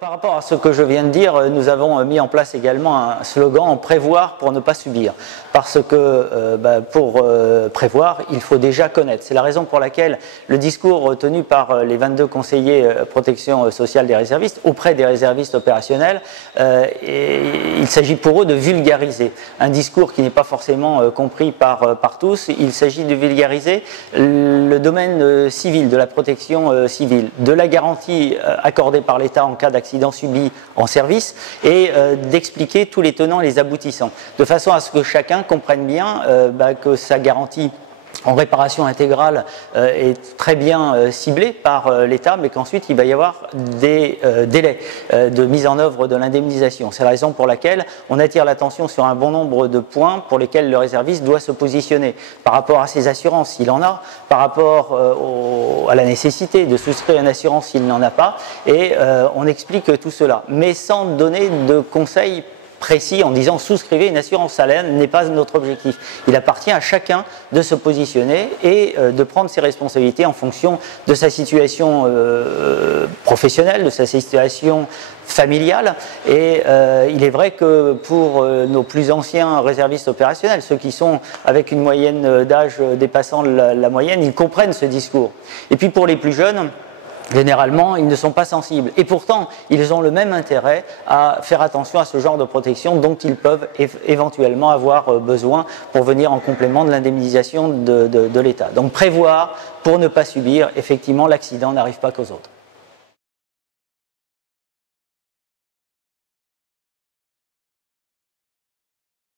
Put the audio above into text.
Par rapport à ce que je viens de dire, nous avons mis en place également un slogan « Prévoir pour ne pas subir ». Parce que pour prévoir, il faut déjà connaître. C'est la raison pour laquelle le discours tenu par les 22 conseillers protection sociale des réservistes auprès des réservistes opérationnels, il s'agit pour eux de vulgariser. Un discours qui n'est pas forcément compris par tous, il s'agit de vulgariser le domaine civil, de la protection civile, de la garantie accordée par l'État en cas d'accident subi en service et d'expliquer tous les tenants et les aboutissants, de façon à ce que chacun comprenne bien que sa garantie en réparation intégrale est très bien ciblée par l'État, mais qu'ensuite il va y avoir des délais de mise en œuvre de l'indemnisation. C'est la raison pour laquelle on attire l'attention sur un bon nombre de points pour lesquels le réserviste doit se positionner par rapport à ses assurances s'il en a, par rapport à la nécessité de souscrire une assurance s'il n'en a pas, et on explique tout cela, mais sans donner de conseils précis en disant souscrivez une assurance. Ça n'est pas notre objectif. Il appartient à chacun de se positionner et de prendre ses responsabilités en fonction de sa situation professionnelle, de sa situation familiale. Et il est vrai que pour nos plus anciens réservistes opérationnels, ceux qui sont avec une moyenne d'âge dépassant la moyenne, ils comprennent ce discours. Et puis pour les plus jeunes, généralement, ils ne sont pas sensibles. Et pourtant, ils ont le même intérêt à faire attention à ce genre de protection dont ils peuvent éventuellement avoir besoin pour venir en complément de l'indemnisation de l'État. Donc prévoir pour ne pas subir, effectivement, l'accident n'arrive pas qu'aux autres.